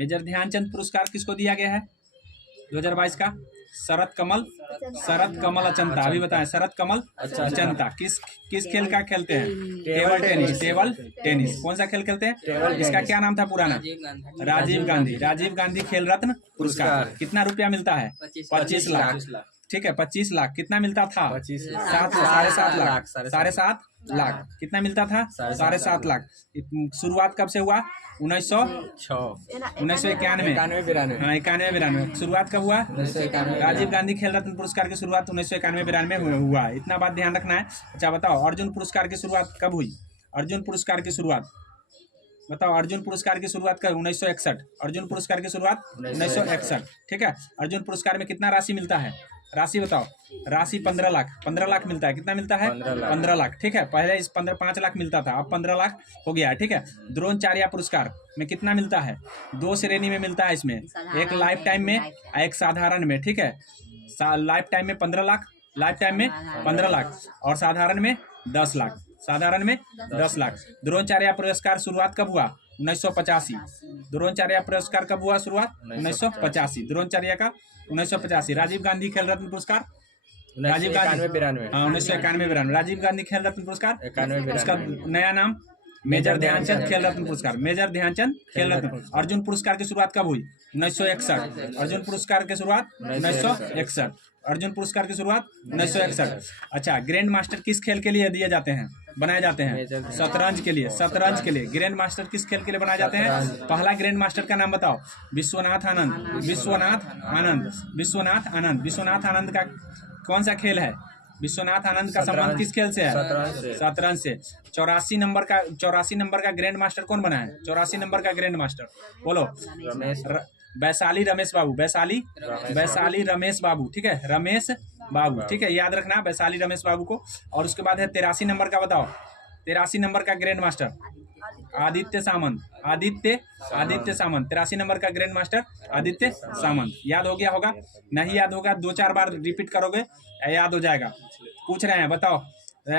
Major Dhyanchand पुरस्कार किसको दिया गया है 2022 का? शरद कमल अचंता। अभी बताएं, शरद कमल अचंता किस किस खेल का खेलते हैं? Table tennis. कौन सा खेल खेलते हैं? इसका क्या नाम था पुराना? राजीव गांधी खेल रत्न पुरस्कार। कितना रुपया मिलता है? 25 लाख। ठीक है, 25 लाख। कितना मिलता था? 7.5 लाख। 7.5 लाख। कितना मिलता था? 7.5 लाख। शुरुआत कब से हुआ? 1991। हाँ, 91-92। शुरुआत कब हुआ? राजीव गांधी खेल रत्न पुरस्कार की शुरुआत 1991-92 में हुआ। इतना बात ध्यान रखना है। अच्छा बताओ, अर्जुन पुरस्कार की शुरुआत कब हुई? अर्जुन पुरस्कार की शुरुआत बताओ। अर्जुन पुरस्कार की शुरुआत कब? 1961। अर्जुन पुरस्कार की शुरुआत 1961। ठीक है। अर्जुन पुरस्कार में कितना राशि मिलता है? राशि बताओ। राशि 15 लाख। 15 लाख मिलता है। कितना मिलता है? 15 लाख। ठीक है, पहले इस 5 लाख मिलता था, अब 15 लाख हो गया है। ठीक है। द्रोणाचार्य पुरस्कार में कितना मिलता है? 2 श्रेणी में मिलता है इसमें, एक लाइफ टाइम में, एक साधारण में। ठीक है, लाइफ टाइम में 15 लाख, लाइफ टाइम में 15 लाख और साधारण में 10 लाख। साधारण में 10 लाख। द्रोणाचार्य पुरस्कार शुरुआत कब हुआ? 1985। द्रोणाचार्य पुरस्कार कब हुआ शुरुआत? 1985। द्रोणाचार्य का 1985। राजीव गांधी खेल रत्न पुरस्कार? राजीव गांधी 1991-92। राजीव गांधी खेल रत्न पुरस्कार 91। उसका नया नाम मेजर ध्यानचंद खेल रत्न पुरस्कार। मेजर ध्यानचंद खेल रत्न। अर्जुन पुरस्कार की शुरुआत कब हुई? 1961। अर्जुन पुरस्कार की शुरुआत 1961। अर्जुन पुरस्कार की शुरुआत 1961। अच्छा, ग्रैंड मास्टर किस खेल के लिए दिए जाते हैं, बनाए जाते हैं? शतरंज के लिए। शतरंज के लिए ग्रैंड मास्टर किस खेल के लिए बनाए जाते हैं? पहला ग्रैंड मास्टर का नाम बताओ। विश्वनाथ आनंद। विश्वनाथ आनंद का कौन सा खेल है? विश्वनाथ आनंद का संबंध किस खेल से है? शतरंज से। 84 नंबर का ग्रैंड मास्टर कौन बना है? 84 नंबर का ग्रैंड मास्टर बोलो। वैशाली रमेश बाबू। ठीक है, रमेश बाबू। ठीक है, याद रखना वैशाली रमेश बाबू को। और उसके बाद है 83 नंबर का बताओ। 83 नंबर का ग्रैंड मास्टर आदित्य सामंत। 83 नंबर का ग्रैंड मास्टर आदित्य सामंत। याद हो गया होगा? नहीं याद होगा 2-4 बार रिपीट करोगे, याद हो जाएगा। पूछ रहे हैं, बताओ।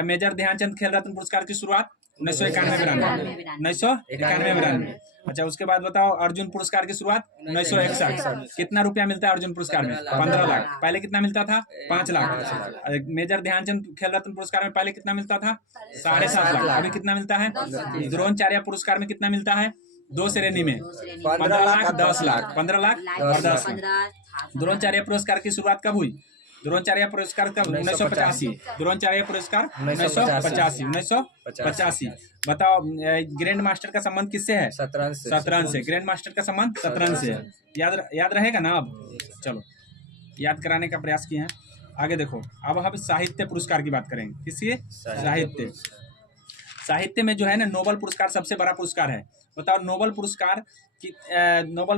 मेजर ध्यानचंद खेल रत्न पुरस्कार की शुरुआत 1991-92। अच्छा, उसके बाद बताओ अर्जुन पुरस्कार की शुरुआत 1961। कितना रुपया मिलता है अर्जुन पुरस्कार में? 15 लाख। पहले कितना मिलता था? 5 लाख। मेजर ध्यानचंद खेल रत्न पुरस्कार में पहले कितना मिलता था? 7.5 लाख। अभी कितना मिलता है? द्रोणाचार्य पुरस्कार में कितना मिलता है? 2 श्रेणी में, 15 लाख 10 लाख। 15 लाख और 10 लाख। द्रोणाचार्य पुरस्कार की शुरुआत कब हुई? द्रोणाचार्य पुरस्कार कब? 1985। द्रोणाचार्य पुरस्कार 1985। बताओ, ग्रैंड मास्टर का संबंध किससे है? शतरंज से। ग्रैंड मास्टर का संबंध शतरंज से है। याद रहेगा ना? अब चलो, याद कराने का प्रयास किए हैं। आगे देखो, अब हम साहित्य पुरस्कार की बात करेंगे। किसकी? साहित्य में जो है ना, नोबेल पुरस्कार सबसे बड़ा पुरस्कार है। बताओ, नोबेल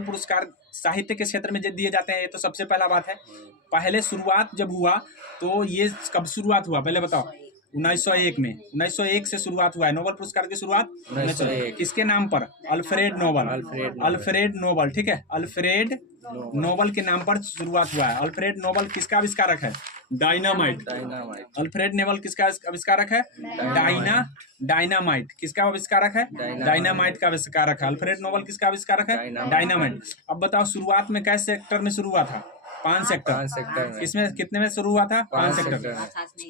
पुरस्कार साहित्य के क्षेत्र में जो दिए जाते हैं, ये तो सबसे पहला बात है। पहले शुरुआत जब हुआ तो ये कब शुरुआत हुआ पहले बताओ? 1901 में। 1901 से शुरुआत हुआ है नोबेल पुरस्कार की शुरुआत 1901। किसके नाम पर? Alfred Nobel. ठीक है, अल्फ्रेड नोबल के नाम पर शुरुआत हुआ है। अल्फ्रेड नोबल किसका आविष्कारक है? डायनामाइट। अल्फ्रेड नोबल किसका आविष्कारक है? डायनामाइट। किसका आविष्कारक है? डायनामाइट का आविष्कारक है। अल्फ्रेड नोबल किसका आविष्कारक है? डायनामाइट। अब बताओ, शुरुआत में कैसे सेक्टर में शुरू हुआ था? 5 सेक्टर। किसमें कितने में शुरू हुआ था? 5 सेक्टर।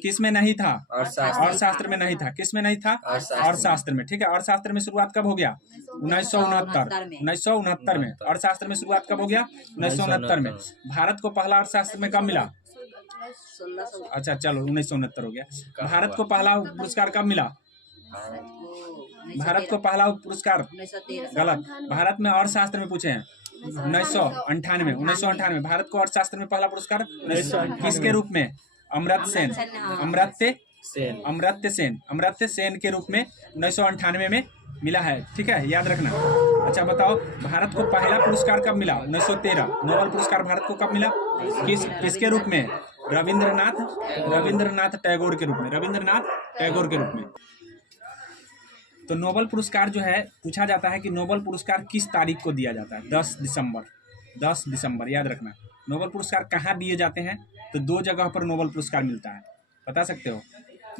किस में नहीं था? अर्थशास्त्र में नहीं था। किस में नहीं था? अर्थशास्त्र में। ठीक है, अर्थशास्त्र में शुरुआत कब हो गया? 1969 में। अर्थशास्त्र में शुरुआत कब हो गया? 1969 में। भारत को पहला अर्थशास्त्र में कब मिला? अच्छा चलो, 1969 हो गया। भारत को पहला पुरस्कार कब मिला? भारत को पहला पुरस्कार गलत। भारत में अर्थशास्त्र में पूछे हैं 1998। भारत को अर्थशास्त्र में पहला पुरस्कार किसके रूप में? अमर्त्य सेन के रूप में 1998 में मिला है। ठीक है, याद रखना। अच्छा बताओ, भारत को पहला पुरस्कार कब मिला? 1913। नोबेल पुरस्कार भारत को कब मिला? किसके रूप में? रविंद्रनाथ टैगोर के रूप में। तो नोबेल पुरस्कार जो है, पूछा जाता है कि नोबेल पुरस्कार किस तारीख को दिया जाता है? 10 दिसंबर। याद रखना। नोबेल पुरस्कार कहाँ दिए जाते हैं? तो 2 जगह पर नोबेल पुरस्कार मिलता है। बता सकते हो?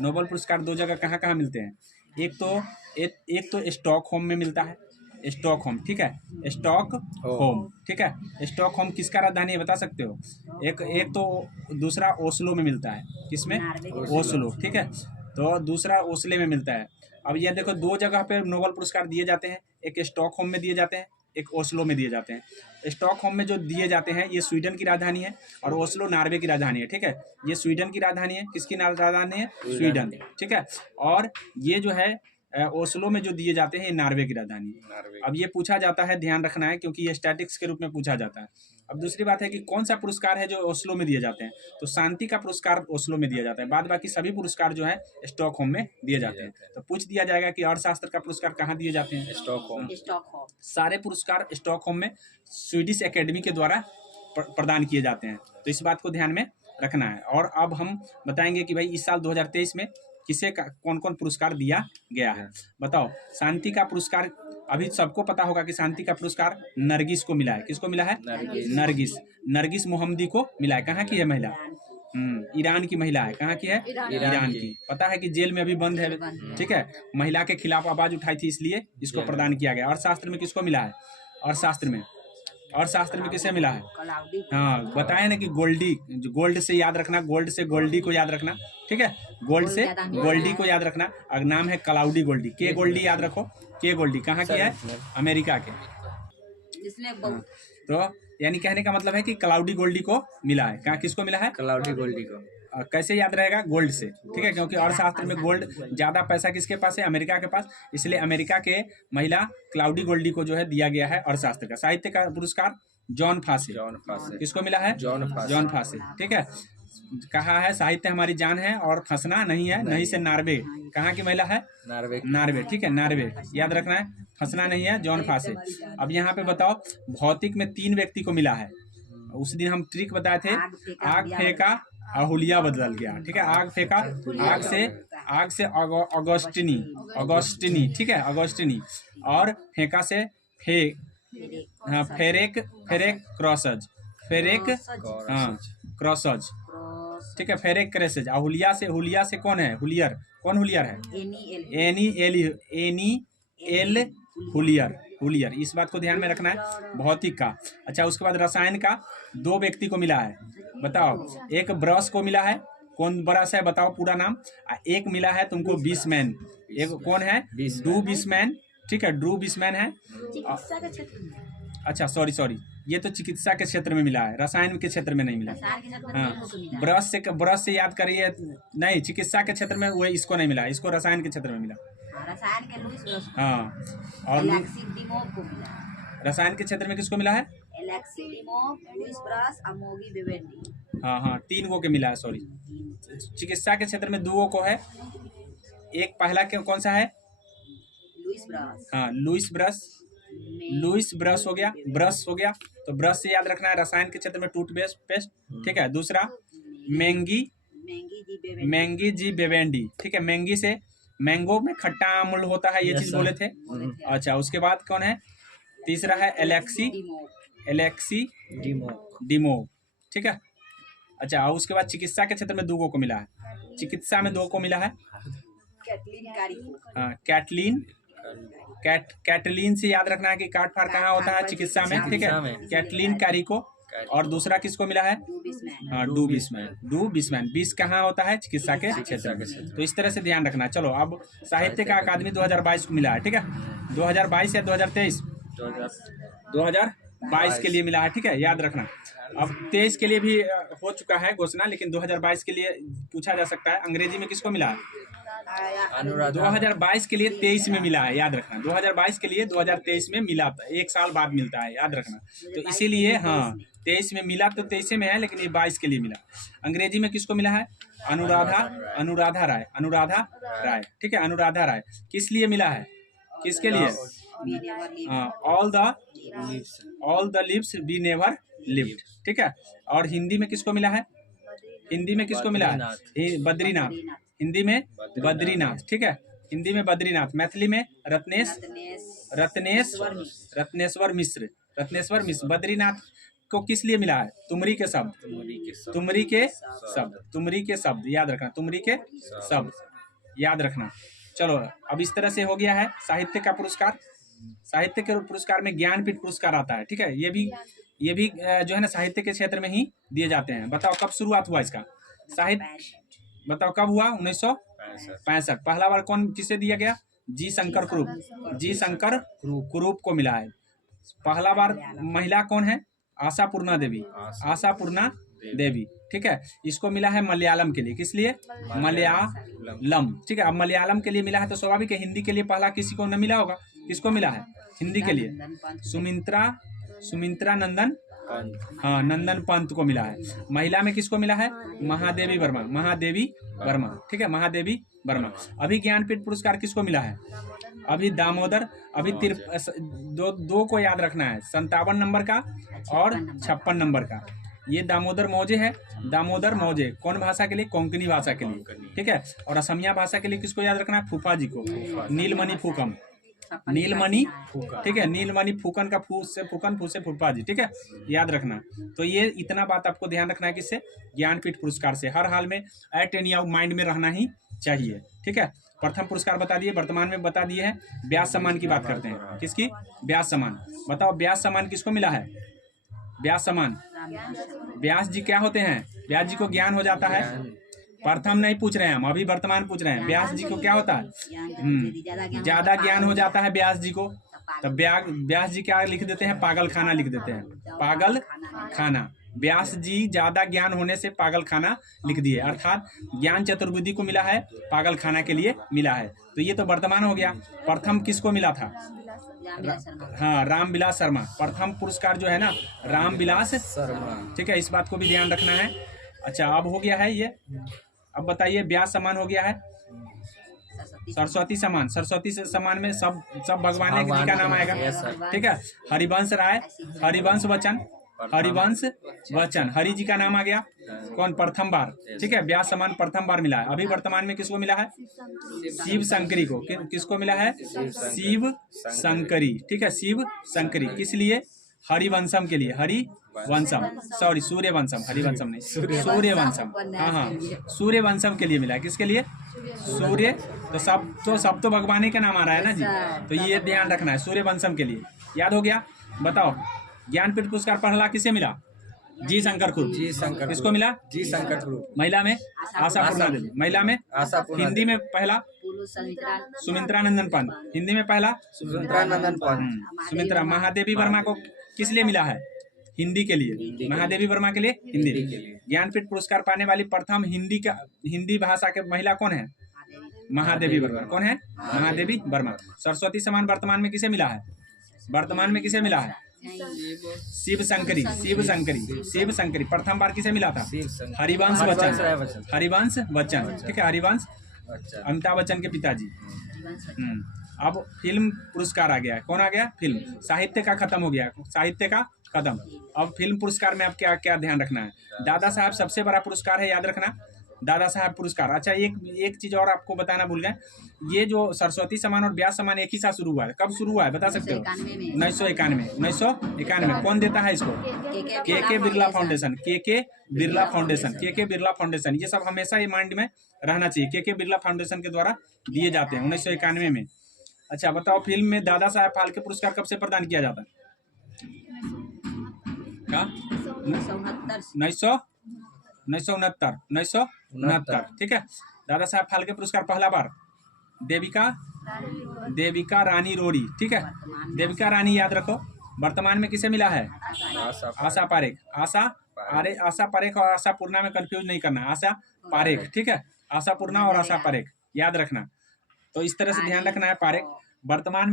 नोबेल पुरस्कार 2 जगह कहाँ मिलते हैं? एक तो स्टॉकहोम में मिलता है। स्टॉकहोम, ठीक है, स्टॉक होम, ठीक है। स्टॉकहोम किसका राजधानी है बता सकते हो? एक तो दूसरा ओस्लो में मिलता है, किसमें? ओस्लो, ठीक है। तो दूसरा ओस्ले में मिलता है। अब ये देखो, दो जगह पे नोबेल पुरस्कार दिए जाते हैं, एक स्टॉकहोम में दिए जाते हैं, एक ओस्लो में दिए जाते हैं। स्टॉकहोम में जो दिए जाते हैं ये स्वीडन की राजधानी है, और ओस्लो नॉर्वे की राजधानी है, ठीक है। ये स्वीडन की राजधानी है, किसकी राजधानी है? स्वीडन, ठीक है। और ये जो है ओस्लो में जो दिए जाते हैं ये नॉर्वे की राजधानी है। अब ये पूछा जाता है, ध्यान रखना है, क्योंकि ये स्टैटिक्स के रूप में पूछा जाता है। अब दूसरी बात है कि कौन सा पुरस्कार है जो ओस्लो में दिए जाते हैं, तो शांति का पुरस्कार ओस्लो में दिया जाता है, बाद बाकी सभी पुरस्कार जो है स्टॉकहोम में दिए जाते हैं। तो पूछ दिया जाएगा कि अर्थशास्त्र का पुरस्कार कहाँ दिए जाते हैं? स्टॉकहोम। सारे पुरस्कार स्टॉकहोम में स्वीडिश एकेडमी के द्वारा प्रदान किए जाते हैं, तो इस बात को ध्यान में रखना है। और अब हम बताएंगे कि भाई इस साल 2023 में किसे कौन कौन पुरस्कार दिया गया है। बताओ, शांति का पुरस्कार अभी सबको पता होगा कि शांति का पुरस्कार नरगिस को मिला है। किसको मिला है? नरगिस मोहम्मदी को मिला है। कहाँ की है महिला? ईरान की महिला है। कहाँ की है? ईरान की। पता है कि जेल में अभी बंद है, ठीक है। महिला के खिलाफ आवाज उठाई थी, इसलिए इसको प्रदान किया गया। अर्थशास्त्र में किसको मिला है? अर्थशास्त्र में किसे मिला है? हाँ, बताए ना कि गोल्ड से याद रखना, गोल्ड से गोल्डी को याद रखना, ठीक है। गोल्ड से गोल्डी को याद रखना। अगर नाम है क्लाउडी गोल्डी, के गोल्डी याद रखो। के गोल्डी कहाँ की है? अमेरिका के। हाँ, तो यानी कहने का मतलब है कि क्लाउडी गोल्डी को मिला है। कहाँ, किसको मिला है? क्लाउडी गोल्डी को। कैसे याद रहेगा? गोल्ड से, ठीक है, क्योंकि अर्थशास्त्र में गोल्ड ज्यादा पैसा किसके पास है? अमेरिका के पास, इसलिए अमेरिका के महिला क्लाउडी गोल्डी को जो है दिया गया है अर्थशास्त्र का। साहित्य का पुरस्कार जॉन फासे। किसको मिला है? जॉन फासे, ठीक है। कहा है साहित्य हमारी जान है और फंसना नहीं है, नहीं से नार्वे। कहाँ की महिला है? नार्वे, ठीक है, नार्वे याद रखना है, फंसना नहीं है, जॉन फासे। अब यहाँ पे बताओ, भौतिक में 3 व्यक्ति को मिला है। उस दिन हम ट्रिक बताए थे, आग फेंका अहुलिया बदल गया, ठीक है। आग फेंका, आग से अगोस्टिनी, ठीक है, अगोस्टिनी। और फेंका से फेरेक क्रॉसज, क्रॉसज, ठीक है, फेरेक क्रॉसज। हुलिया से कौन है? हुलियर। कौन हुलियर है? Anne L'Huillier. इस बात को ध्यान में रखना है, भौतिक का। अच्छा, उसके बाद रसायन का 2 व्यक्ति को मिला है। बताओ, एक ब्रश को मिला है, कौन ब्रश है बताओ पूरा नाम। एक मिला है तुमको बिसमैन, एक कौन है? ड्रू बिसमैन, ठीक है, ड्रू बिसमैन है। अच्छा सॉरी, ये तो चिकित्सा के क्षेत्र में मिला है, रसायन के क्षेत्र में नहीं मिला। हाँ, ब्रश से याद करिए, नहीं, चिकित्सा के क्षेत्र में वो इसको नहीं मिला, इसको रसायन के क्षेत्र में मिला। हाँ, और रसायन के क्षेत्र में किसको मिला है? हाँ, 3 गो के मिला है, सॉरी। चिकित्सा के क्षेत्र में 2 को है। एक पहला कौन सा है? हाँ, लुइस ब्रश हो गया, तो ब्रश से याद रखना है। रसायन के क्षेत्र में टूथपेस्ट, ठीक है। दूसरा मैंगी जी बेवेंडी, ठीक है। मैंगी से मैंगो में खट्टा अम्ल होता है, ये चीज बोले थे। अच्छा, उसके बाद कौन है? तीसरा है एलेक्सी डिमो, ठीक है। अच्छा, उसके बाद चिकित्सा के क्षेत्र में 2 को मिला है। चिकित्सा में 2 को मिला है। कैटलीन से याद रखना है कि काट फाड़ कहाँ होता है? चिकित्सा में, ठीक है। Catelyn Kariko. और दूसरा किसको मिला है? हाँ, डू बिस्मैन। बीस कहाँ होता है? चिकित्सा के क्षेत्र में। तो इस तरह से ध्यान रखना। चलो, अब साहित्य का अकादमी 2022 को मिला है, ठीक है। 2022 या 2023? 2022 के लिए मिला है, ठीक है, याद रखना। अब 23 के लिए भी हो चुका है घोषणा, लेकिन 2022 के लिए पूछा जा सकता है। अंग्रेजी में किसको मिला है? 2022 के लिए 23 में मिला है, याद रखना। 2022 के लिए 2023 में मिला था, 1 साल बाद मिलता है, याद रखना। तो इसीलिए हाँ, 23 में मिला तो 23 में है, लेकिन ये 22 के लिए मिला। अंग्रेजी में किसको मिला है? अनुराधा राय, ठीक है, अनुराधा राय। किस लिए मिला है? किसके लिए? All the lives we never lived, ठीक है। और हिंदी में किसको मिला है? बद्रीनाथ, हिंदी में बद्रीनाथ, ठीक है, हिंदी में बद्रीनाथ। मैथिली में रत्नेश्वर मिश्र। बद्रीनाथ को किस लिए मिला है? तुमरी के शब्द, याद रखना, तुमरी के शब्द याद रखना। चलो, अब इस तरह से हो गया है साहित्य का पुरस्कार। साहित्य के पुरस्कार में ज्ञानपीठ पुरस्कार आता है, ठीक है। ये भी जो है ना साहित्य के क्षेत्र में ही दिए जाते हैं। बताओ कब शुरुआत हुआ इसका साहित्य, बताओ कब हुआ? 1965। पहला बार कौन किसे दिया गया? जी शंकर कुरूप को मिला है। पहला बार महिला कौन है? आशापूर्णा देवी, ठीक है। इसको मिला है मलयालम के लिए। किस लिए? मलयालम, ठीक है। अब मलयालम के लिए मिला है तो स्वाभाविक है हिंदी के लिए पहला किसी को न मिला होगा। किसको मिला है हिंदी के लिए? सुमित्रा नंदन, हाँ, नंदन पंत को मिला है। महिला में किसको मिला है? महादेवी वर्मा, ठीक है, महादेवी वर्मा। अभी ज्ञानपीठ पुरस्कार किसको मिला है? अभी दामोदर, अभी दो को याद रखना है, 57 नंबर का और 56 नंबर का। ये दामोदर मौजे है, कौन भाषा के लिए? कोंकणी भाषा के लिए, ठीक है। और असमिया भाषा के लिए किसको याद रखना है? फूफा जी को, नीलमणि फूकन, ठीक है। नीलमणि फूकन का फू से फूफा जी, ठीक है, याद रखना। तो ये इतना बात आपको ध्यान रखना है किससे? ज्ञानपीठ पुरस्कार से। हर हाल में एट एनी माइंड में रहना ही चाहिए, ठीक है। प्रथम पुरस्कार बता दिए, वर्तमान में बता दिए हैं। व्यास सम्मान की बात करते हैं। किसकी? व्यास सम्मान। बताओ व्यास सम्मान किसको मिला है? व्यास सम्मान, व्यास जी क्या होते हैं? व्यास जी को ज्ञान हो जाता है। प्रथम नहीं पूछ रहे हैं हम, अभी वर्तमान पूछ रहे हैं। व्यास जी को क्या होता है? ज्यादा ज्ञान हो जाता है व्यास जी को। तब व्यास जी क्या लिख देते हैं? पागल खाना लिख देते हैं, पागल खाना। व्यास जी ज्यादा ज्ञान होने से पागल खाना लिख दिए, अर्थात ज्ञान चतुर्बुद्धि को मिला है, पागल खाना के लिए मिला है। तो ये तो वर्तमान हो गया। प्रथम किसको मिला था? हाँ, रामविलास शर्मा। प्रथम पुरस्कार जो है ना रामविलास शर्मा, ठीक है, इस बात को भी ध्यान रखना है। अच्छा, अब हो गया है ये। अब बताइए व्यास सम्मान हो गया है। सरस्वती सम्मान में सब भगवान जी का नाम आएगा, ठीक है। हरिवंश बच्चन, हरि जी का नाम आ गया। कौन? प्रथम बार, ठीक है। व्यास सम्मान प्रथम बार मिला है। अभी वर्तमान में किसको मिला है? शिव शंकरी को। किसको मिला है? शिव शंकरी, ठीक है, शिव शंकरी। किस लिए? हरिवंशम के लिए, सूर्यवंशम, हरिवंशम नहीं, सूर्यवंशम, हाँ, सूर्यवंशम के लिए मिला है। किसके लिए? सूर्य। तो सब तो भगवान ही का नाम आ रहा है ना जी, तो ये ध्यान रखना है। सूर्यवंशम के लिए याद हो गया। बताओ ज्ञानपीठ पुरस्कार पहला किसे मिला? जी शंकर कुरूप। किसको मिला? जी शंकर कुरूप। महिला में आशापूर्णा देवी, महिला में हिंदी में पहला सुमित्रा नंदन पंत, हिंदी में पहला सुमित्रा। महादेवी वर्मा को किस लिए मिला है? हिंदी के लिए, महादेवी वर्मा के लिए हिंदी। ज्ञानपीठ पुरस्कार पाने वाली प्रथम हिंदी भाषा के महिला कौन है? महादेवी वर्मा। कौन है? महादेवी वर्मा। सरस्वती सम्मान वर्तमान में किसे मिला है? शिव शंकरी। प्रथम बार किसे मिला था? हरिवंश बच्चन, ठीक है, हरिवंश, अमिताभ बच्चन के पिताजी। अब फिल्म पुरस्कार आ गया है। कौन आ गया? फिल्म। साहित्य का खत्म हो गया, अब फिल्म पुरस्कार में आप क्या क्या ध्यान रखना है? दादा साहब सबसे बड़ा पुरस्कार है, याद रखना, दादा साहब पुरस्कार। अच्छा, एक चीज और आपको बताना भूल गए, ये जो सरस्वती सम्मान और व्यास सम्मान एक ही साथ शुरू हुआ है। कब शुरू हुआ है बता सकते हो? 1991। कौन देता है इसको? के बिरला फाउंडेशन। ये सब हमेशा ये माइंड में रहना चाहिए। के बिरला फाउंडेशन के द्वारा दिए जाते हैं 1991 में। अच्छा बताओ, फिल्म में दादा साहब फाल्के पुरस्कार कब से प्रदान किया जाता है? 1969, ठीक है। दादा साहब फाल्के पुरस्कार पहला बार देविका रानी रोड़ी, ठीक है, देविका रानी याद रखो। वर्तमान में किसे मिला है? आशा पारेख। आशा पारेख और आशा पूर्णा में कंफ्यूज नहीं करना, आशा पारेख, ठीक है, आशा पूर्णा और आशा पारेख याद रखना। तो इस तरह से ध्यान रखना है। पारेख वर्तमान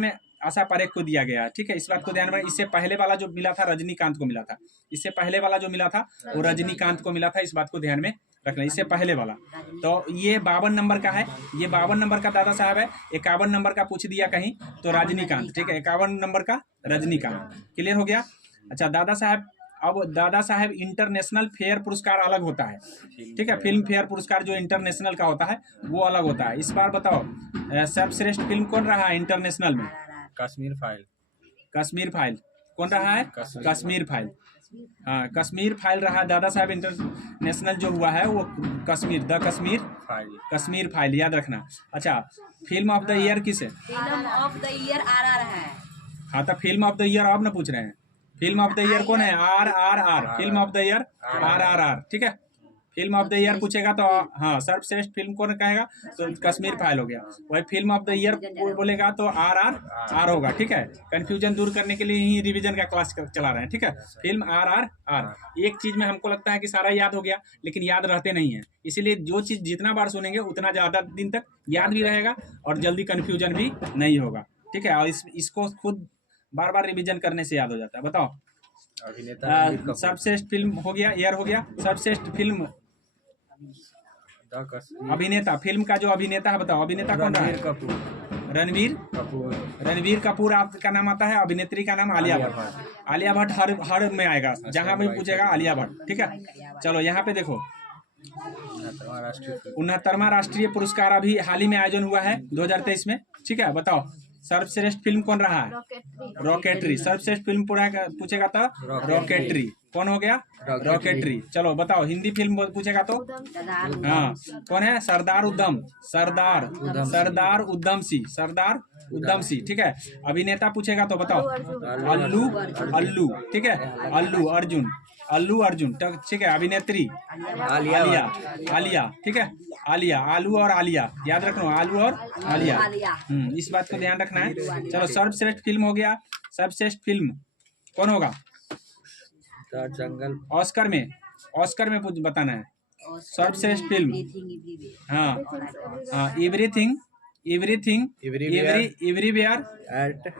में आशा पारेख को दिया गया है, ठीक है, इस बात को ध्यान रखना। इससे पहले वाला जो मिला था रजनीकांत को मिला था, इससे पहले वाला जो मिला था वो रजनीकांत को मिला था, इस बात को ध्यान में रखना। इससे पहले वाला तो ये 52 नंबर का है, ये 52 नंबर का दादा साहब है। 51 नंबर का पूछ दिया कहीं तो रजनीकांत, ठीक है, 51 नंबर का रजनीकांत। क्लियर हो गया? अच्छा, दादा साहब इंटरनेशनल फेयर पुरस्कार अलग होता है, ठीक है, फिल्म फेयर पुरस्कार जो इंटरनेशनल का होता है वो अलग होता है। इस बार बताओ सर्वश्रेष्ठ फिल्म कौन रहा है इंटरनेशनल में? कश्मीर फाइल कौन रहा है? कश्मीर फाइल, हाँ, कश्मीर फाइल रहा। दादा साहब इंटरनेशनल जो हुआ है वो कश्मीर फाइल याद रखना। अच्छा, फिल्म ऑफ द ईयर किस है? Film of the year RR है। हाँ तो फिल्म ऑफ द ईयर आप ना पूछ रहे हैं, फिल्म ऑफ द ईयर कौन है? RRR, film of the year RRR, ठीक है। फिल्म ऑफ द ईयर पूछेगा तो हाँ सर्वश्रेष्ठ फिल्म कौन कहेगा तो कश्मीर फाइल हो गया। वही फिल्म ऑफ द ईयर बोलेगा तो RRR होगा, ठीक है। कंफ्यूजन दूर करने के लिए ही रिवीजन का क्लास चला रहे हैं, ठीक है। Film RRR। एक चीज में हमको लगता है कि सारा याद हो गया, लेकिन याद रहते नहीं है, इसीलिए जो चीज जितना बार सुनेंगे उतना ज्यादा दिन तक याद भी रहेगा और जल्दी कंफ्यूजन भी नहीं होगा, ठीक है। और इसको खुद बार बार रिवीजन करने से याद हो जाता है। बताओ सर्वश्रेष्ठ फिल्म हो गया, ईयर हो गया। सर्वश्रेष्ठ फिल्म अभिनेता, फिल्म का जो अभिनेता है बताओ, अभिनेता कौन रहा है? रणवीर कपूर आपका नाम आता है। अभिनेत्री का नाम आलिया भट्ट। आलिया भट्ट हर में आएगा, जहां भी पूछेगा आलिया भट्ट, ठीक है। चलो यहाँ पे देखो 69वां राष्ट्रीय पुरस्कार अभी हाल ही में आयोजन हुआ है 2023 में, ठीक है। बताओ सर्वश्रेष्ठ फिल्म कौन रहा है? रॉकेटरी। सर्वश्रेष्ठ फिल्म पूछेगा तो रॉकेटरी कौन हो गया? रॉकेटरी। चलो बताओ हिंदी फिल्म पूछेगा तो हाँ कौन है? सरदार उधम सिंह, ठीक है। अभिनेता पूछेगा तो बताओ अल्लू, ठीक है। अल्लू अर्जुन, ठीक है। अभिनेत्री आलिया, ठीक है। आलू और आलिया याद रखना, आलू और आलिया। इस बात को ध्यान रखना है। चलो सर्वश्रेष्ठ फिल्म हो गया। सर्वश्रेष्ठ फिल्म कौन होगा? जंगल। ऑस्कर में बताना है सर्वश्रेष्ठ फिल्म। हाँ everything everywhere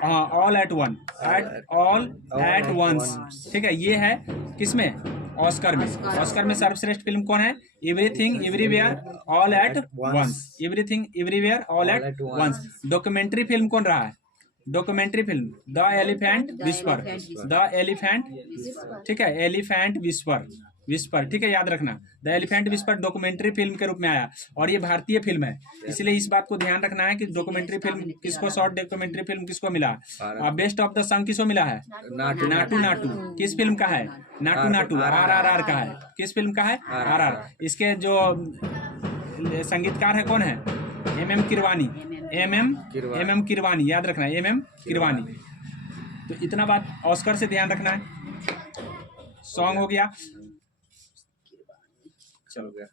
all at once, ठीक है। ये है किसमें? ऑस्कर में। ऑस्कर में सर्वश्रेष्ठ फिल्म कौन है? Everything everywhere all at once. Everything everywhere all at once. Documentary film कौन रहा है? Documentary film the elephant whisper, ठीक है। एलिफेंट विस्पर, ठीक है, याद रखना। The elephant whisper documentary film के रूप में आया और ये भारतीय फिल्म है, इसलिए इस बात को ध्यान रखना है कि डॉक्यूमेंट्री फिल्म किसको, शॉर्ट डॉक्यूमेंट्री फिल्म किसको मिला? बेस्ट ऑफ द सॉन्ग किसको मिला है? नाटू। किस फिल्म का है? नाटू RRR का है। किस फिल्म का है? RR। इसके जो संगीतकार है कौन है? MM किरवानी, याद रखना है MM किरवानी। तो इतना बात ऑस्कर से ध्यान रखना है। सॉन्ग हो गया, चल गया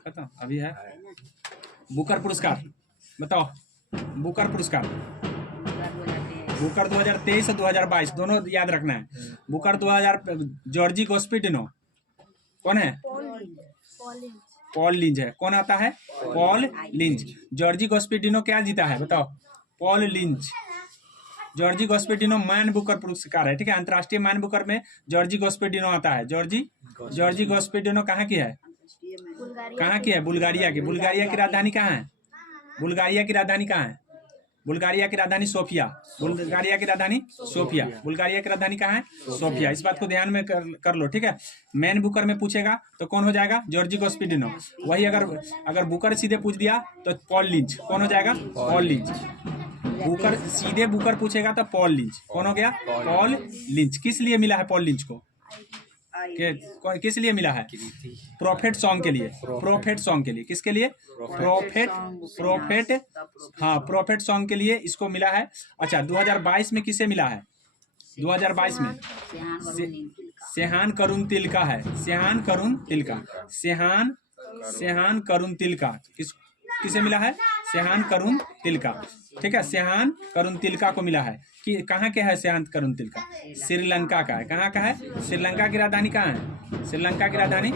खत्म। अभी है बुकर पुरस्कार। बताओ बुकर पुरस्कार, बुकर 2023 और 2022 दोनों याद रखना है। बुकर 2000 जॉर्जी गोस्पिटिनो कौन है? पॉल लिंच है। कौन आता है? Paul Lynch. जॉर्जी गोस्पिटिनो क्या जीता है बताओ? Paul Lynch. Georgi Gospodinov Man Booker पुरस्कार है, ठीक है। अंतर्राष्ट्रीय मैन बुकर में जॉर्जी गोस्पिटिनो आता है। जॉर्जी गोस्पिटिनो कहाँ की है? बुल्गारिया की। बुल्गारिया की राजधानी कहाँ है? बुल्गारिया की राजधानी सोफिया। बुल्गारिया की राजधानी कहाँ है? सोफिया। इस बात को ध्यान में कर लो, ठीक है। मैन बुकर में पूछेगा तो कौन हो जाएगा? जॉर्जी गोस्पिटिनो। वही अगर बुकर सीधे पूछ दिया तो पॉल लिंच। कौन हो जाएगा? Paul lynch. सीधे बुकर पूछेगा तो पॉल लिंच। कौन हो गया? Paul lynch. किस लिए मिला है पॉल लिंच को? किस लिए मिला है? प्रोफेट सॉन्ग के लिए। किसके लिए? प्रोफेट सॉन्ग के लिए इसको मिला है। अच्छा 2022 में किसे मिला है? 2022 में सेहान करुण तिलका है। सेहान करुण तिलका किसे मिला है? सेहान करुण तिलका, ठीक है। सेहान करुण तिलका को मिला है। कि कहाँ के है सेहान करुण तिलका? श्रीलंका का है। कहाँ का है? श्रीलंका की राजधानी कहाँ है? श्रीलंका की राजधानी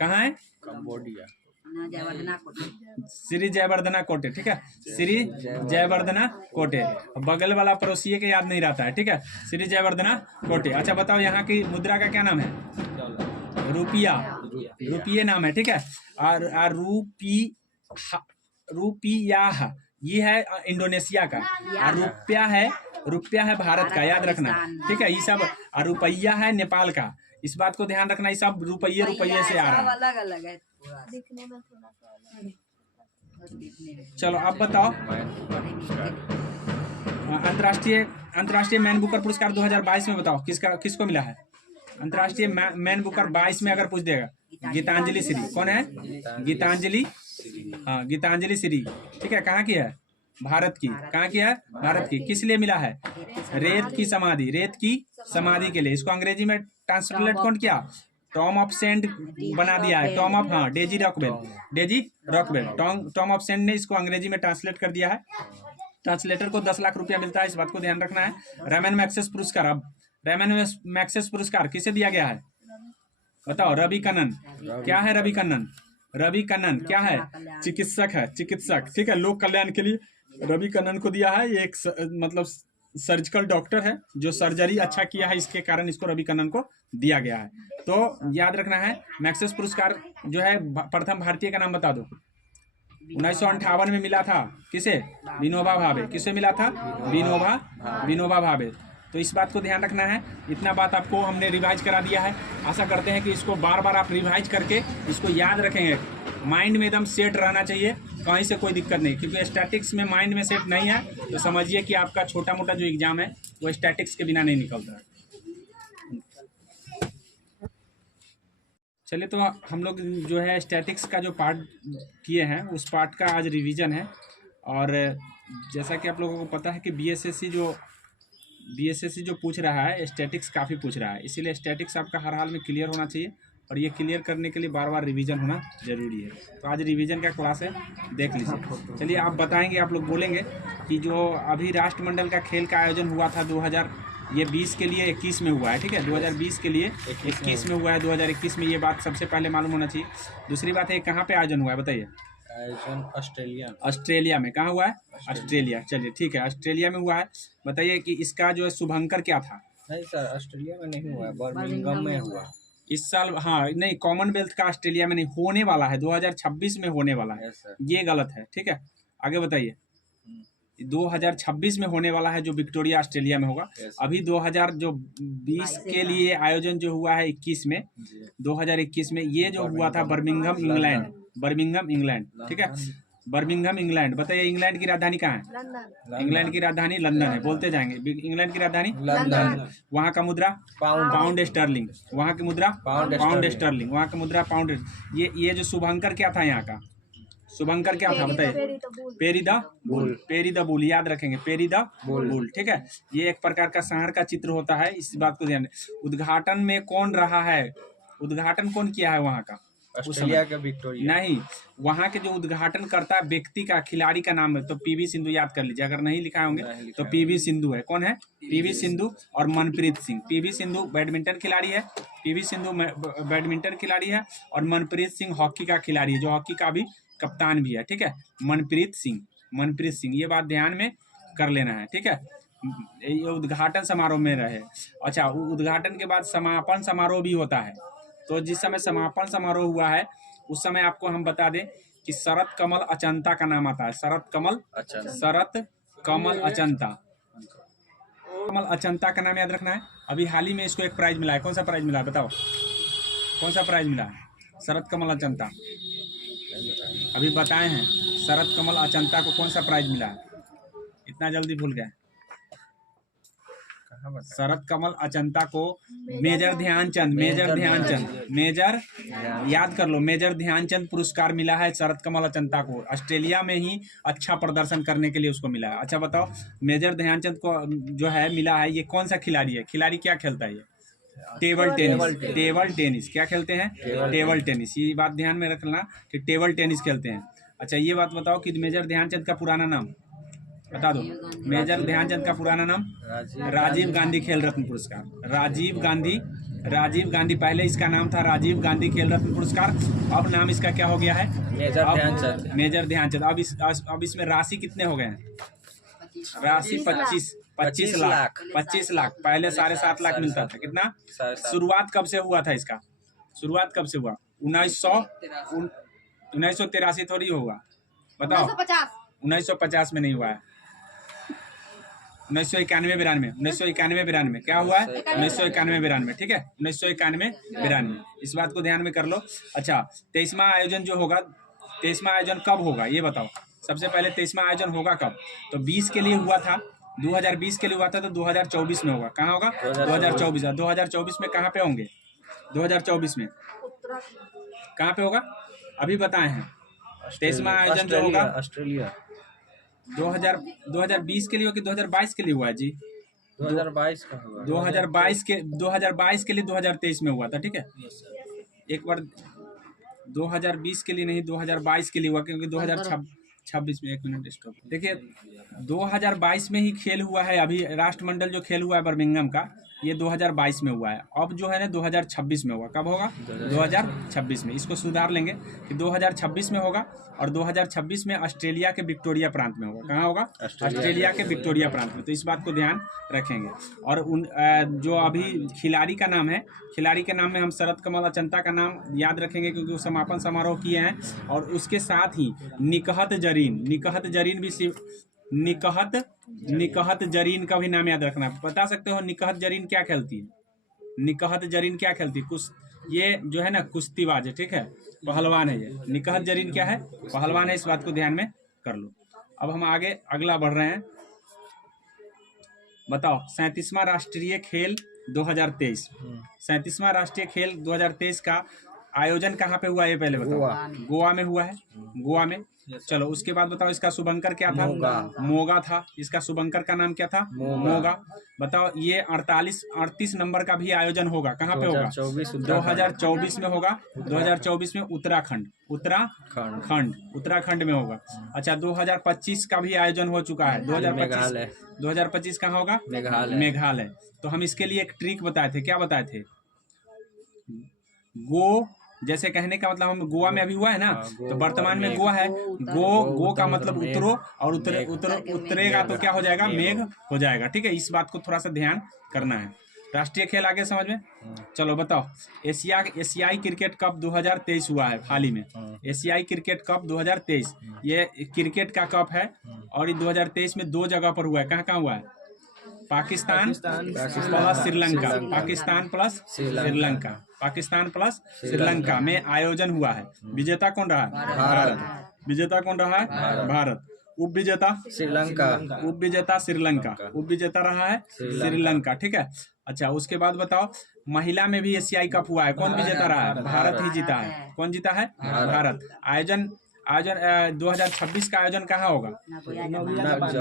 कहाँ है? कंबोडिया। श्री जयवर्धना कोटे, ठीक है। श्री जयवर्धना कोटे। बगल वाला पड़ोसी के याद नहीं रहता है, ठीक है। श्री जयवर्धना कोटे। अच्छा बताओ यहाँ की मुद्रा का क्या नाम है? रुपये नाम है, ठीक है। और रुपिया ये है इंडोनेशिया का। और रुपया है भारत का, याद रखना, ठीक है। ये सब और रुपया है नेपाल का। इस बात को ध्यान रखना, ये सब रुपये से आ रहा है। अलग है दिखने में थोड़ा। चलो अब बताओ अंतर्राष्ट्रीय मैन बुकर पुरस्कार 2022 में बताओ किसको मिला है? अंतर्राष्ट्रीय मैन बुकर 22 में अगर पूछ देगा गीतांजलि श्री। कौन है? गीतांजलि, हाँ गीतांजलि श्री, ठीक है। कहाँ की है? भारत की। कहाँ की है? भारत की। किस लिए मिला है? रेत की समाधि, रेत की समाधि के लिए। इसको अंग्रेजी में ट्रांसलेट कौन किया? टॉम ऑफ सेंट बना दिया है। टॉम ऑफ, हाँ, Daisy Rockwell, Daisy Rockwell, Tomb of Sand ने इसको अंग्रेजी में ट्रांसलेट कर दिया है। ट्रांसलेटर को 10 लाख रुपया मिलता है, इस बात को ध्यान रखना है। रैमन मैग्सेस पुरस्कार, अब रैमन मैग्सेस पुरस्कार किसे दिया गया है? बताओ। रवि कन्नन। क्या है रवि कन्नन? रवि कन्नन क्या है? चिकित्सक है, चिकित्सक, ठीक है, लोक कल्याण के लिए रवि कन्नन को दिया है। ये एक मतलब सर्जिकल डॉक्टर है जो सर्जरी अच्छा किया है, इसके कारण इसको रवि कन्नन को दिया गया है। तो याद रखना है, मैग्सेस पुरस्कार जो है प्रथम भारतीय का नाम बता दो। 1958 में मिला था। किसे? विनोबा भावे। किसे मिला था? विनोबा भावे। तो इस बात को ध्यान रखना है। इतना बात आपको हमने रिवाइज करा दिया है। आशा करते हैं कि इसको बार बार आप रिवाइज करके इसको याद रखेंगे। माइंड में एकदम सेट रहना चाहिए, कहीं से कोई दिक्कत नहीं, क्योंकि स्टैटिक्स में माइंड में सेट नहीं है तो समझिए कि आपका छोटा मोटा जो एग्जाम है वो स्टैटिक्स के बिना नहीं निकलता है। चलिए, तो हम लोग जो है स्टैटिक्स का जो पार्ट किए हैं उस पार्ट का आज रिवीजन है। और जैसा कि आप लोगों को पता है कि बीएसएससी जो पूछ रहा है, स्टैटिक्स काफ़ी पूछ रहा है, इसीलिए स्टैटिक्स आपका हर हाल में क्लियर होना चाहिए और ये क्लियर करने के लिए बार बार रिवीजन होना ज़रूरी है। तो आज रिवीजन का क्लास है, देख लीजिए। चलिए, आप बताएंगे, आप लोग बोलेंगे कि जो अभी राष्ट्रमंडल का खेल का आयोजन हुआ था 2020 के लिए 21 में हुआ है, ठीक है, 2020 के लिए 21 में हुआ है, 2021 में, ये बात सबसे पहले मालूम होना चाहिए। दूसरी बात है, कहाँ पे आयोजन हुआ है बताइए? आयोजन ऑस्ट्रेलिया में। कहाँ हुआ है? ऑस्ट्रेलिया। चलिए ठीक है, ऑस्ट्रेलिया में हुआ है। बताइए कि इसका जो है शुभंकर क्या था? नहीं सर, ऑस्ट्रेलिया में नहीं हुआ है, बर्मिंघम में हुआ इस साल। हाँ, नहीं, कॉमनवेल्थ का ऑस्ट्रेलिया में नहीं, होने वाला है, 2026 में होने वाला है। ये गलत है, ठीक है, आगे बताइए। 2026 में होने वाला है जो विक्टोरिया ऑस्ट्रेलिया में होगा। अभी 2020 के लिए आयोजन जो हुआ है 21 में, 2021 में, ये जो हुआ था बर्मिंघम इंग्लैंड, ठीक है, बर्मिंघम इंग्लैंड। बताइए इंग्लैंड की राजधानी कहाँ है? इंग्लैंड की राजधानी लंदन है, बोलते जाएंगे। इंग्लैंड की राजधानी लंदन। वहाँ का मुद्रा पाउंड स्टर्लिंग, वहाँ की मुद्रा पाउंड स्टर्लिंग, वहाँ की मुद्रा पाउंड। ये जो शुभंकर क्या था यहाँ का? शुभंकर क्या था बताइए? पेरी द बुल, याद रखेंगे, पेरी द बुल, ठीक है। ये एक प्रकार का शहर का चित्र होता है, इस बात को ध्यान। उद्घाटन में कौन रहा है? उद्घाटन कौन किया है वहाँ का? ऑस्ट्रेलिया का विक्टोरिया नहीं, वहाँ के जो उद्घाटन करता है व्यक्ति का, खिलाड़ी का नाम है तो पीवी सिंधु, याद कर लीजिए, अगर नहीं लिखा होंगे तो पीवी सिंधु है। कौन है? पीवी सिंधु और मनप्रीत सिंह। पीवी सिंधु बैडमिंटन खिलाड़ी है, पीवी सिंधु बैडमिंटन खिलाड़ी है, और मनप्रीत सिंह हॉकी का खिलाड़ी है, जो हॉकी का भी कप्तान भी है, ठीक है, मनप्रीत सिंह। ये बात ध्यान में कर लेना है, ठीक है। ये उद्घाटन समारोह में रहे। अच्छा, उद्घाटन के बाद समापन समारोह भी होता है। तो जिस समय समापन समारोह हुआ है उस समय आपको हम बता दें कि शरत कमल अचंता का नाम आता है। शरत कमल अचंता का नाम याद रखना है। अभी हाल ही में इसको एक प्राइज मिला है। कौन सा प्राइज मिला है बताओ? कौन सा प्राइज मिला है? शरत कमल अचंता, अभी बताए हैं, शरत कमल अचंता को कौन सा प्राइज मिला है? इतना जल्दी भूल गए? शरत कमल अचंता को मेजर ध्यानचंद, याद कर लो, मेजर ध्यानचंद पुरस्कार मिला है शरत कमल अचंता को। ऑस्ट्रेलिया में ही अच्छा प्रदर्शन करने के लिए उसको मिला है। अच्छा बताओ, मेजर ध्यानचंद को जो है मिला है, ये कौन सा खिलाड़ी है? खिलाड़ी क्या खेलता है? ये टेबल टेनिस। क्या खेलते हैं? Table tennis. ये बात ध्यान में रखना कि टेबल टेनिस खेलते हैं। अच्छा, ये बात बताओ कि मेजर ध्यानचंद का पुराना नाम बता दो। मेजर ध्यानचंद का पुराना नाम? राजीव गांधी खेल रत्न पुरस्कार। राजीव गांधी, पहले इसका नाम था राजीव गांधी खेल रत्न पुरस्कार, अब नाम इसका क्या हो गया है? मेजर ध्यानचंद। अब इसमें राशि कितने हो गए हैं? राशि 25 लाख। पहले 7.5 लाख मिलता था। कितना? शुरुआत कब से हुआ था इसका? शुरुआत कब से हुआ? 1983 थोड़ी होगा, बताओ। 1950 में नहीं हुआ है, 1991-92 क्या हुआ है? 1991-92, ठीक है, 1991-92। इस बात को ध्यान में कर लो। अच्छा, 23वां आयोजन जो होगा, 23वां आयोजन कब होगा ये बताओ? सबसे पहले 23वां आयोजन होगा कब? तो 20 के लिए हुआ था, 2020 के लिए हुआ था, तो 2024 में होगा। कहाँ होगा? 2024। 2024 में कहाँ पे होंगे? 2024 में कहाँ पे होगा? अभी बताए हैं। 23वां आयोजन जो होगा 2020 के लिए हो कि 2022 के लिए हुआ है जी? 2022 का हुआ। 2022 के लिए 2023 में हुआ था, ठीक है। एक बार 2020 के लिए नहीं, 2022 के लिए हुआ, क्योंकि 2026 में, 1 मिनट स्टॉप। देखिए 2022 में ही खेल हुआ है। अभी राष्ट्रमंडल जो खेल हुआ है बर्मिंघम का, ये 2022 में हुआ है। अब जो है ना 2026 में होगा। कब होगा? 2026 में। इसको सुधार लेंगे कि 2026 में होगा, और 2026 में ऑस्ट्रेलिया के विक्टोरिया प्रांत में होगा। कहाँ होगा? ऑस्ट्रेलिया के विक्टोरिया प्रांत में। तो इस बात को ध्यान रखेंगे। और उन जो अभी खिलाड़ी का नाम है, खिलाड़ी के नाम में हम शरद कमल अचंता का नाम याद रखेंगे, क्योंकि वो समापन समारोह किए हैं। और उसके साथ ही निकहत जरीन भी निकहत जरीन का भी नाम याद रखना। बता सकते हो निकहत जरीन क्या खेलती है? निकहत जरीन क्या खेलती है? ये जो है ना कुश्तीबाज है, ठीक है, पहलवान है ये। निकहत जरीन क्या है? पहलवान है। इस बात को ध्यान में कर लो। अब हम आगे अगला बढ़ रहे हैं। बताओ 37वां राष्ट्रीय खेल 2023। 37वां राष्ट्रीय खेल 2023 का आयोजन कहाँ पे हुआ? ये पहले बताओ। गोवा में हुआ है। गोवा में। चलो उसके बाद बताओ इसका शुभंकर क्या था? मोगा था। इसका शुभंकर का नाम क्या था? मोगा। बताओ ये 38 नंबर का भी आयोजन होगा। कहाँ पे होगा? 2024 में होगा। 2024 में उत्तराखंड में होगा। अच्छा 2025 का भी आयोजन हो चुका है। 2025 कहाँ होगा? मेघालय। तो हम इसके लिए एक ट्रिक बताए थे। क्या बताए थे? जैसे कहने का मतलब, हम गोवा में अभी हुआ है ना, तो वर्तमान में गोवा है। गो का मतलब उतरो, और उतरेगा तो क्या हो जाएगा? मेघ हो जाएगा, ठीक है। इस बात को थोड़ा सा ध्यान करना है। राष्ट्रीय खेल आगे समझ में। चलो बताओ एशियाई क्रिकेट कप 2023 हुआ है हाल ही में। एशियाई क्रिकेट कप 2023 ये क्रिकेट का कप है, और ये 2023 में 2 जगह पर हुआ है। कहाँ हुआ है? पाकिस्तान प्लस श्रीलंका। पाकिस्तान प्लस श्रीलंका में आयोजन हुआ है। विजेता कौन रहा है? भारत। विजेता कौन रहा है? भारत। उपविजेता श्रीलंका। उपविजेता रहा है श्रीलंका, ठीक है। अच्छा उसके बाद बताओ महिला में भी एशियाई कप हुआ है। कौन विजेता रहा है? भारत ही जीता है। कौन जीता है? भारत। आयोजन 2026 का आयोजन कहाँ होगा?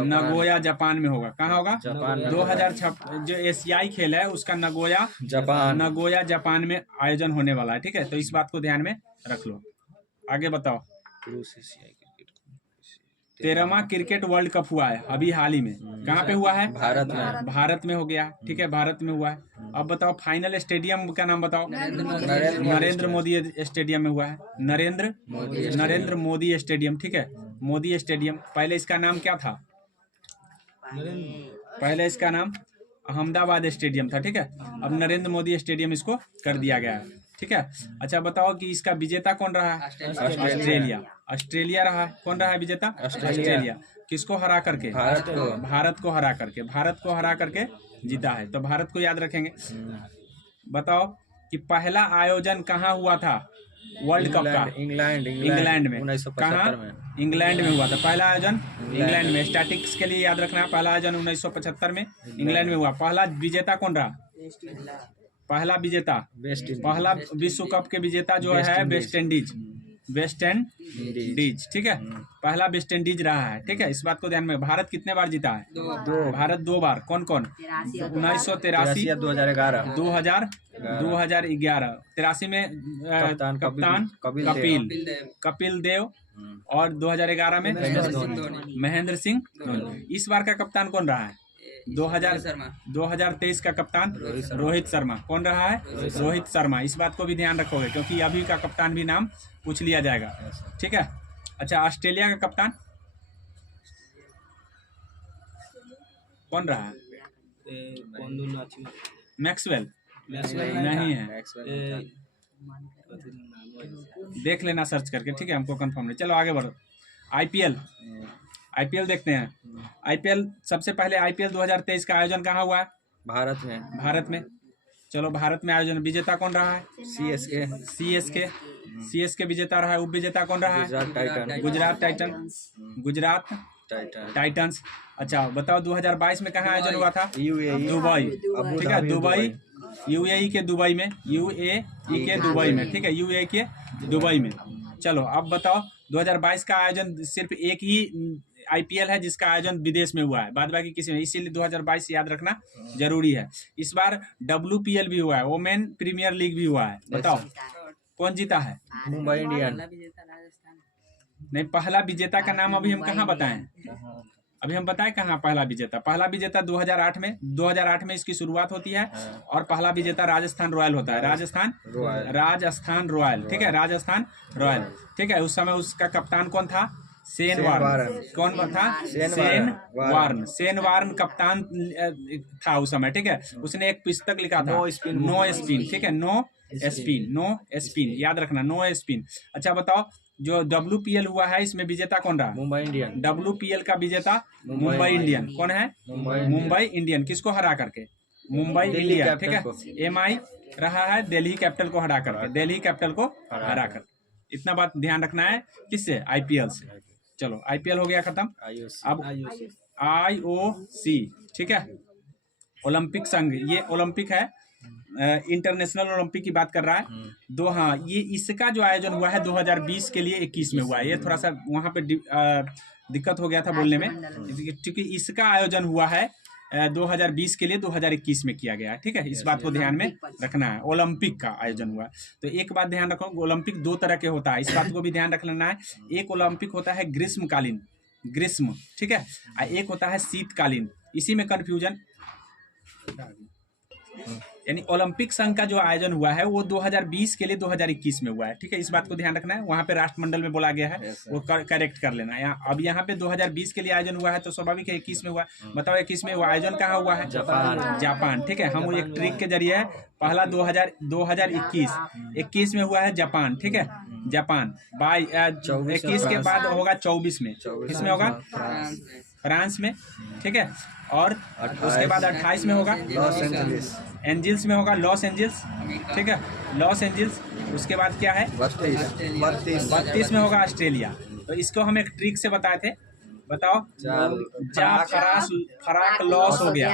नगोया जापान में होगा। कहाँ होगा? 2026 जो एशियाई खेल है उसका नगोया जापान में आयोजन होने वाला है, ठीक है। तो इस बात को ध्यान में रख लो। आगे बताओ 13वां क्रिकेट वर्ल्ड कप हुआ है अभी हाल ही में। कहाँ पे हुआ है? भारत में हो गया, ठीक है। भारत में हुआ है। अब बताओ फाइनल स्टेडियम का नाम बताओ। नरेंद्र मोदी स्टेडियम में हुआ है। नरेंद्र मोदी स्टेडियम, ठीक है। मोदी स्टेडियम। पहले इसका नाम क्या था? पहले इसका नाम अहमदाबाद स्टेडियम था, ठीक है। अब नरेंद्र मोदी स्टेडियम इसको कर दिया गया है, ठीक है। अच्छा बताओ कि इसका विजेता कौन रहा है? ऑस्ट्रेलिया रहा है। कौन रहा है विजेता? ऑस्ट्रेलिया। किसको हरा करके? भारत को हरा करके जीता है। तो भारत को याद रखेंगे। बताओ कि पहला आयोजन कहाँ हुआ था वर्ल्ड कप का? इंग्लैंड में। कहाँ? इंग्लैंड में हुआ था पहला आयोजन। इंग्लैंड में। स्टैटिक्स के लिए याद रखना, पहला आयोजन 1975 में इंग्लैंड में हुआ। पहला विजेता कौन रहा? पहला विश्व कप के विजेता जो है वेस्ट इंडीज, ठीक है। पहला वेस्ट इंडीज रहा है, ठीक है। इस बात को ध्यान में। भारत कितने बार जीता है? भारत 2 बार। कौन 1983 2011। 83 में कप्तान कपिल देव, और 2011 में महेंद्र सिंह धोनी। इस बार का कप्तान कौन रहा है? 2023 का कप्तान रोहित शर्मा। कौन रहा है? रोहित शर्मा। इस बात को भी ध्यान रखोगे, क्योंकि अभी का कप्तान भी नाम पूछ लिया जाएगा, ठीक है। अच्छा ऑस्ट्रेलिया का कप्तान कौन रहा है? मैक्सवेल नहीं है। देख लेना सर्च करके, ठीक है। हमको कंफर्म नहीं। चलो आगे बढ़ो। आईपीएल देखते हैं। आईपीएल सबसे पहले आईपीएल 2023 का आयोजन कहाँ हुआ है? भारत में। चलो भारत में आयोजन। विजेता कौन रहा है? सीएसके विजेता रहा है। उप विजेता कौन रहा है? गुजरात टाइटंस। अच्छा बताओ 2022 में कहाँ आयोजन हुआ था? दुबई, ठीक है। दुबई यूएई के दुबई में, ठीक है। यूएई के दुबई में। चलो अब बताओ 2022 का आयोजन सिर्फ एक ही आईपीएल है जिसका आयोजन विदेश में हुआ है, बाद बाकी किसी में, इसीलिए 2022 याद रखना जरूरी है। इस बार WPL भी हुआ है, वोमेन प्रीमियर लीग भी हुआ है। बताओ कौन जीता है? मुंबई इंडियन। नहीं, पहला विजेता का नाम अभी हम कहाँ बताएं? अभी हम बताएं कहाँ पहला विजेता? पहला विजेता 2008 में इसकी शुरुआत होती है और पहला विजेता राजस्थान रॉयल होता है। राजस्थान रॉयल, ठीक है, राजस्थान रॉयल, ठीक है। उस समय उसका कप्तान कौन था? Shane Warne. कौन था? शेन वार्न कप्तान था उस समय, ठीक है। उसने एक पुस्तक लिखा था, नो स्पिन, ठीक है, नो स्पिन, याद रखना, नो स्पिन। अच्छा बताओ, जो WPL हुआ है इसमें विजेता कौन रहा? मुंबई इंडियन। WPL का विजेता मुंबई इंडियन। कौन है? मुंबई इंडियन। किसको हरा करके? मुंबई इंडियन, ठीक है। MI रहा है दिल्ली कैपिटल को हरा करके, दिल्ली कैपिटल को हरा कर। इतना बात ध्यान रखना है। किससे? IPL से। चलो IPL हो गया खत्म। अब IOC, ठीक है, ओलंपिक संघ। ये ओलंपिक है, इंटरनेशनल ओलंपिक की बात कर रहा है। हाँ, ये इसका जो आयोजन हुआ है 2020 के लिए 21 में हुआ है। ये थोड़ा सा वहाँ पे दिक्कत हो गया था बोलने में, क्योंकि इसका आयोजन हुआ है 2020 के लिए 2021 में किया गया है, ठीक है। इस बात को ध्यान में रखना है। ओलंपिक का आयोजन हुआ है। तो एक बात ध्यान रखो, ओलंपिक 2 तरह के होता है, इस बात को भी ध्यान रख लेना है। एक ओलंपिक होता है ग्रीष्मकालीन, ठीक है, एक होता है शीतकालीन। इसी में कंफ्यूजन, यानी ओलंपिक संघ का जो आयोजन हुआ है वो 2020 के लिए 2021 में हुआ है, ठीक है। इस बात को ध्यान रखना है। वहाँ पे राष्ट्रमंडल में बोला गया है, वो करेक्ट कर लेना है। अब यहाँ पे 2020 के लिए आयोजन हुआ है तो स्वाभाविक है 21 में हुआ। बताओ 21 में वो आयोजन कहाँ हुआ है? जापान, ठीक है। हम एक ट्रिक के जरिए पहला 2021 में हुआ है जापान, ठीक है। जापान 21 के बाद होगा 24 में, किसमें होगा? फ्रांस में, ठीक है। और उसके बाद 28 में होगा एंजिल्स में होगा, लॉस एंजिल्स, ठीक है, लॉस एंजिल्स। उसके बाद क्या है? 32 में होगा ऑस्ट्रेलिया। तो इसको हम एक ट्रिक से बताए थे। बताओ, जहाँ फराक लॉस हो गया,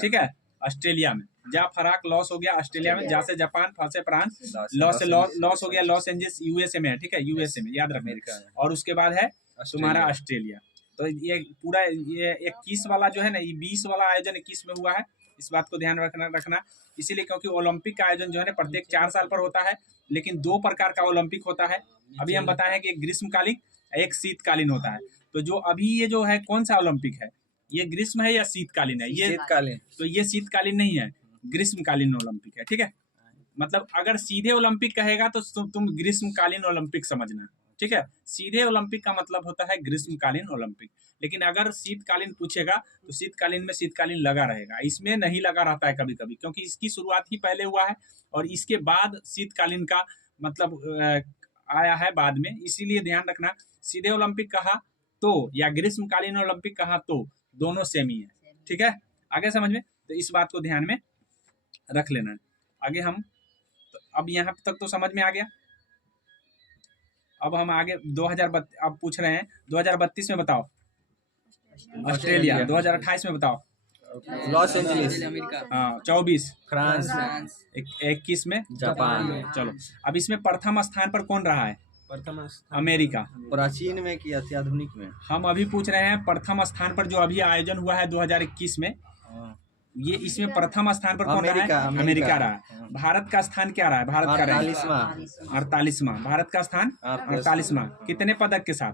ठीक है, ऑस्ट्रेलिया में। जहाँ फराक लॉस हो गया ऑस्ट्रेलिया में, जहाँ से जापान, फंसे फ्रांस, लॉस हो गया लॉस एंजिल्स USA में है, ठीक है, USA में, याद रखना। और उसके बाद है तुम्हारा ऑस्ट्रेलिया। तो ये पूरा ये 21 वाला जो है ना, ये 20 वाला आयोजन 21 में हुआ है। इस बात को ध्यान रखना इसीलिए, क्योंकि ओलंपिक का आयोजन जो है ना प्रत्येक 4 साल पर होता है, लेकिन 2 प्रकार का ओलंपिक होता है। अभी हम बताए हैं कि एक ग्रीष्मकालीन, एक शीतकालीन होता है। तो जो अभी ये जो है कौन सा ओलंपिक है? ये ग्रीष्म है या शीतकालीन है? ये शीतकालीन। तो ये शीतकालीन नहीं है, ग्रीष्मकालीन ओलंपिक है, ठीक है। मतलब अगर सीधे ओलंपिक कहेगा तो तुम ग्रीष्मकालीन ओलंपिक समझना, ठीक है। सीधे ओलंपिक का मतलब होता है ग्रीष्मकालीन ओलंपिक। लेकिन अगर शीतकालीन पूछेगा तो शीतकालीन में शीतकालीन लगा रहेगा, इसमें नहीं लगा रहता है कभी कभी, क्योंकि इसकी शुरुआत ही पहले हुआ है और इसके बाद शीतकालीन का मतलब आया है बाद में। इसीलिए ध्यान रखना, सीधे ओलंपिक कहा तो या ग्रीष्मकालीन ओलंपिक कहा तो दोनों सेम ही है, ठीक है। आगे समझ में, तो इस बात को ध्यान में रख लेना है। आगे हम तो अब यहाँ तक तो समझ में आ गया। अब हम आगे 2032 अब पूछ रहे हैं 2032 में बताओ ऑस्ट्रेलिया, 2028 में बताओ लॉस एंजलिस, हाँ 24 फ्रांस, 21 में जापान। चलो, अब इसमें प्रथम स्थान पर कौन रहा है? प्रथम स्थान अमेरिका। प्राचीन में कि अत्याधुनिक में? हम अभी पूछ रहे हैं प्रथम स्थान पर जो अभी आयोजन हुआ है 2021 में, ये इसमें प्रथम स्थान पर कौन रहा है? अमेरिका रहा है। भारत का स्थान क्या रहा है? भारत का 48वां। भारत का स्थान 48वां। कितने पदक के साथ?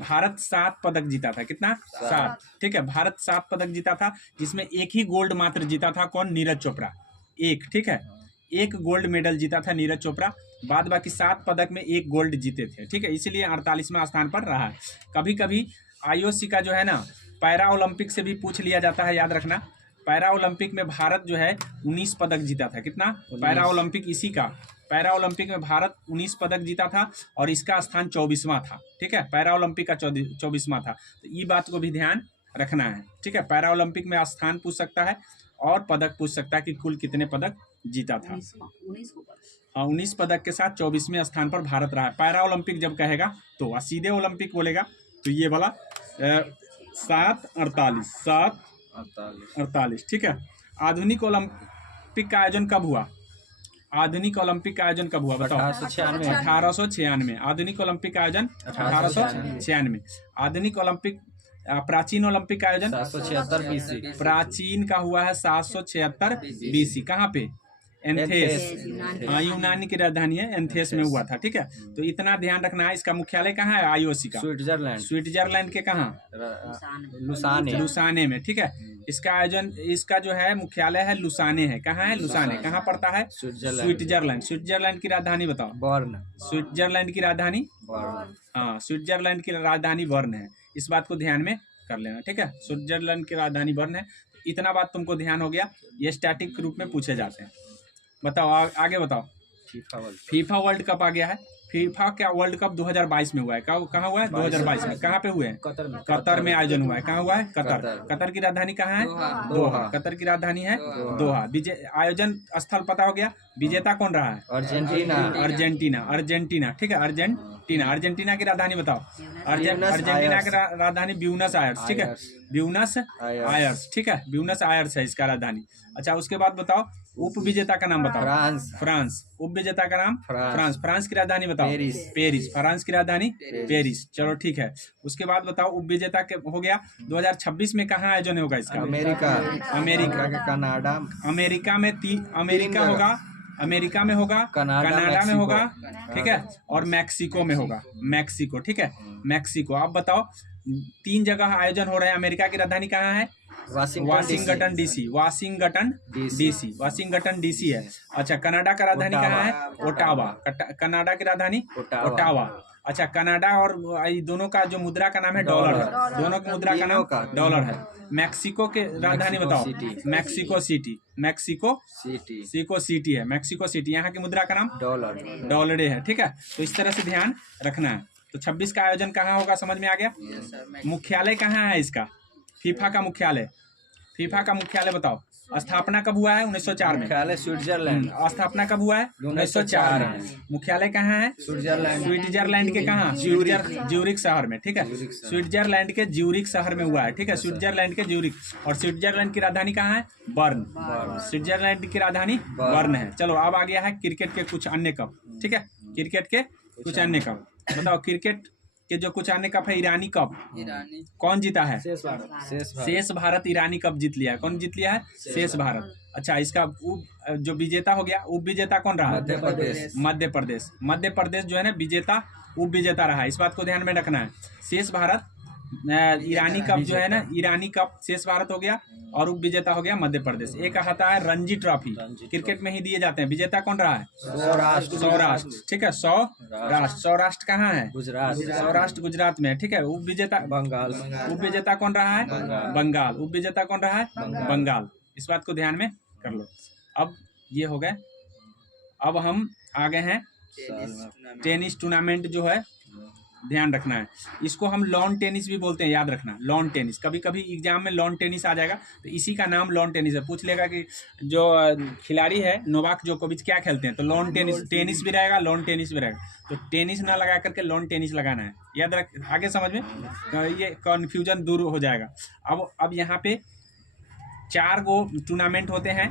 भारत 7 पदक जीता था। कितना? 7, ठीक है। भारत 7 पदक जीता था, जिसमें एक ही गोल्ड मात्र जीता था। कौन? नीरज चोपड़ा, एक, ठीक है, एक गोल्ड मेडल जीता था नीरज चोपड़ा। बाद बाकी 7 पदक में 1 गोल्ड जीते थे, ठीक है। इसीलिए 48वां स्थान पर रहा है। कभी कभी IOC का जो है ना पैरा ओलंपिक से भी पूछ लिया जाता है, याद रखना। पैरा ओलंपिक में भारत जो है 19 पदक जीता था। कितना? पैरा ओलंपिक, इसी का पैरा ओलंपिक में भारत 19 पदक जीता था और इसका स्थान 24वां था, ठीक है। पैरा ओलंपिक का 24वां था। तो ये बात को भी ध्यान रखना है, ठीक है। पैरा ओलंपिक में स्थान पूछ सकता है और पदक पूछ सकता है कि कुल कितने पदक जीता था। हाँ, 19 पदक के साथ 24वें स्थान पर भारत रहा है। पैरा ओलंपिक जब कहेगा तो, सीधे ओलंपिक बोलेगा तो ये वाला 7-48, ठीक है। आधुनिक ओलंपिक का आयोजन कब हुआ? आधुनिक ओलंपिक का आयोजन कब हुआ बताओ? 1896। 1896। आधुनिक ओलंपिक का आयोजन 1896। आधुनिक ओलंपिक प्राचीन ओलंपिक का आयोजन 776 BC। प्राचीन का हुआ है 776 BC। कहाँ पे? एथेंस। हाँ, यूनानी की राजधानी है, एथेंस में हुआ था। ठीक है, तो इतना ध्यान रखना है। इसका मुख्यालय कहाँ है? आईओसी का स्विट्जरलैंड। स्विट्जरलैंड के कहाँ? लुसाने। लुसाने में। ठीक है, इसका आयोजन, इसका जो है मुख्यालय है लुसाने है। कहाँ है? लुसाने। कहाँ पड़ता है? स्विट्जरलैंड। स्विट्जरलैंड की राजधानी बताओ? बर्न। स्विट्जरलैंड की राजधानी, बर्न। हाँ, स्विट्जरलैंड की राजधानी बर्न है। इस बात को ध्यान में कर लेना। ठीक है, स्विट्जरलैंड की राजधानी बर्न है। इतना बात तुमको ध्यान हो गया। ये स्टैटिक के रूप में पूछे जाते हैं। बताओ आगे बताओ। फीफा वर्ल्ड कप आ गया है। फीफा का वर्ल्ड कप 2022 में हुआ है। कहाँ हुआ है? 2022 में। कहाँ पे हुए हैं? कतर में आयोजन हुआ है। कहाँ हुआ है? कतर। कतर की राजधानी कहाँ है? दोहा। कतर की राजधानी है दोहा। आयोजन स्थल पता हो गया। विजेता कौन रहा है? अर्जेंटीना। ठीक है, अर्जेंटीना की राजधानी बताओ? अर्जेंटीना की राजधानी ब्यूनस आयर्स। ठीक है, ब्यूनस आयर्स। ठीक है, ब्यूनस आयर्स है इसका राजधानी। अच्छा, उसके बाद बताओ उप विजेता का नाम बताओ? फ्रांस। उप विजेता का नाम? फ्रांस की राजधानी बताओ? पेरिस। फ्रांस की राजधानी पेरिस। चलो ठीक है, उसके बाद बताओ उप विजेता हो गया। 2026 में कहाँ आयोजन होगा इसका? अमेरिका। कनाडा। अमेरिका होगा, अमेरिका में होगा, कनाडा में होगा। ठीक है, और मैक्सिको में होगा। मैक्सिको। ठीक है, मैक्सिको। अब बताओ 3 जगह आयोजन हो रहे हैं। अमेरिका की राजधानी कहाँ है? Washington DC. वाशिंगटन डीसी है। अच्छा, कनाडा का राजधानी कहाँ है? ओटावा। कनाडा की राजधानी ओटावा। अच्छा, कनाडा और दोनों का जो मुद्रा का नाम है डॉलर है। दोनों की मुद्रा का नाम डॉलर है। मैक्सिको के राजधानी बताओ? मैक्सिको सिटी है। Mexico city. यहाँ की मुद्रा का नाम डॉलर है। ठीक है, तो इस तरह से ध्यान रखना है। तो 26 का आयोजन कहाँ होगा? समझ में आ गया। मुख्यालय कहाँ है इसका? फीफा का मुख्यालय बताओ? स्थापना कब हुआ है? 1904 में। मुख्यालय स्विट्जरलैंड। स्थापना कब हुआ है? 1904 में। मुख्यालय कहाँ है? स्विट्जरलैंड के कहाँ? ज्यूरिख शहर में। ठीक है, स्विट्जरलैंड के ज्यूरिख शहर में हुआ है। ठीक है, स्विट्जरलैंड के ज्यूरिख। और स्विट्जरलैंड की राजधानी कहाँ है? बर्न। स्विट्जरलैंड की राजधानी बर्न है। चलो, अब आ गया है क्रिकेट के कुछ अन्य कप। ठीक है, क्रिकेट के कुछ अन्य कप बताओ। क्रिकेट के जो कुछ अन्य कप है, ईरानी कप कौन जीता है? शेष भारत ईरानी कप जीत लिया है। कौन जीत लिया है? शेष भारत। अच्छा, इसका जो विजेता हो गया, उप विजेता कौन रहा? मध्य प्रदेश जो है ना विजेता, उप विजेता रहा। इस बात को ध्यान में रखना है। शेष भारत ईरानी कप जो है ना, ईरानी कप शेष भारत हो गया और उप विजेता हो गया मध्य प्रदेश। एक आता है रणजी ट्रॉफी, क्रिकेट में ही दिए जाते हैं। विजेता कौन रहा है? सौराष्ट्र। ठीक है, सौराष्ट्र कहाँ है? सौराष्ट्र गुजरात में। ठीक है, उप विजेता बंगाल। उप विजेता कौन रहा है? बंगाल। उप विजेता कौन रहा है? बंगाल। इस बात को ध्यान में कर लो। अब ये हो गए। अब हम आ गए हैं टेनिस टूर्नामेंट जो है, ध्यान रखना है। इसको हम लॉन टेनिस भी बोलते हैं, याद रखना। लॉन टेनिस, कभी कभी एग्जाम में लॉन टेनिस आ जाएगा, तो इसी का नाम लॉन टेनिस है। पूछ लेगा कि जो खिलाड़ी है नोवाक जोकोविच क्या खेलते हैं, तो लॉन टेनिस भी रहेगा, लॉन टेनिस भी रहेगा। तो टेनिस ना लगा करके लॉन टेनिस लगाना है, याद रख। आगे समझ में ये कन्फ्यूजन दूर हो जाएगा। अब यहाँ पे 4 गो टूर्नामेंट होते हैं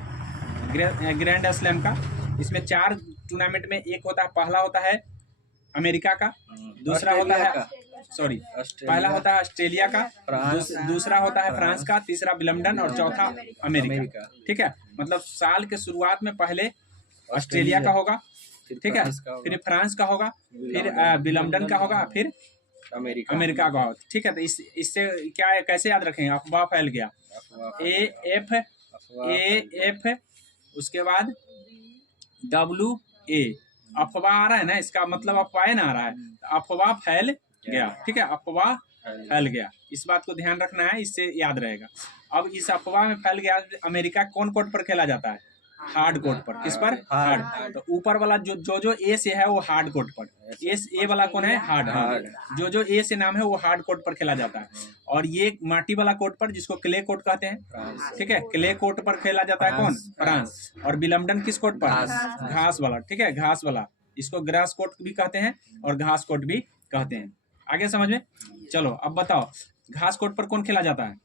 ग्रैंड स्लैम का। इसमें 4 टूर्नामेंट में एक होता है, पहला होता है अमेरिका का, दूसरा होता है पहला होता है ऑस्ट्रेलिया का, दूसरा होता है फ्रांस का, तीसरा विलम्बडन और चौथा अमेरिका। ठीक है, मतलब साल के शुरुआत में पहले ऑस्ट्रेलिया का होगा, ठीक है, फिर फ्रांस का होगा, फिर विलम्बडन का होगा, फिर अमेरिका का होगा। ठीक है, तो इससे क्या है, कैसे याद रखेंगे? अफवाह फैल गया, AF उसके बाद WA। अफवाह आ रहा है ना, इसका मतलब अफवाह ना आ रहा है, अफवाह फैल गया। ठीक है, अफवाह फैल गया, इस बात को ध्यान रखना है, इससे याद रहेगा। अब इस अफवाह में फैल गया, अमेरिका कौन कोर्ट पर खेला जाता है? हार्ड कोर्ट पर। किस पर? हार्ड। तो ऊपर वाला जो ए से है वो हार्ड कोर्ट पर, ए वाला कौन है? हार्ड। जो ए से नाम है वो हार्ड कोर्ट पर खेला जाता है। और ये माटी वाला कोर्ट पर, जिसको क्ले कोर्ट कहते हैं, ठीक है, क्ले कोर्ट पर खेला जाता है। कौन? फ्रांस। और विलम्बडन किस कोर्ट पर? घास वाला। ठीक है, घास वाला, इसको ग्रास कोर्ट भी कहते हैं और घास कोर्ट भी कहते हैं। आगे समझ में। चलो अब बताओ, घास कोर्ट पर कौन खेला जाता है?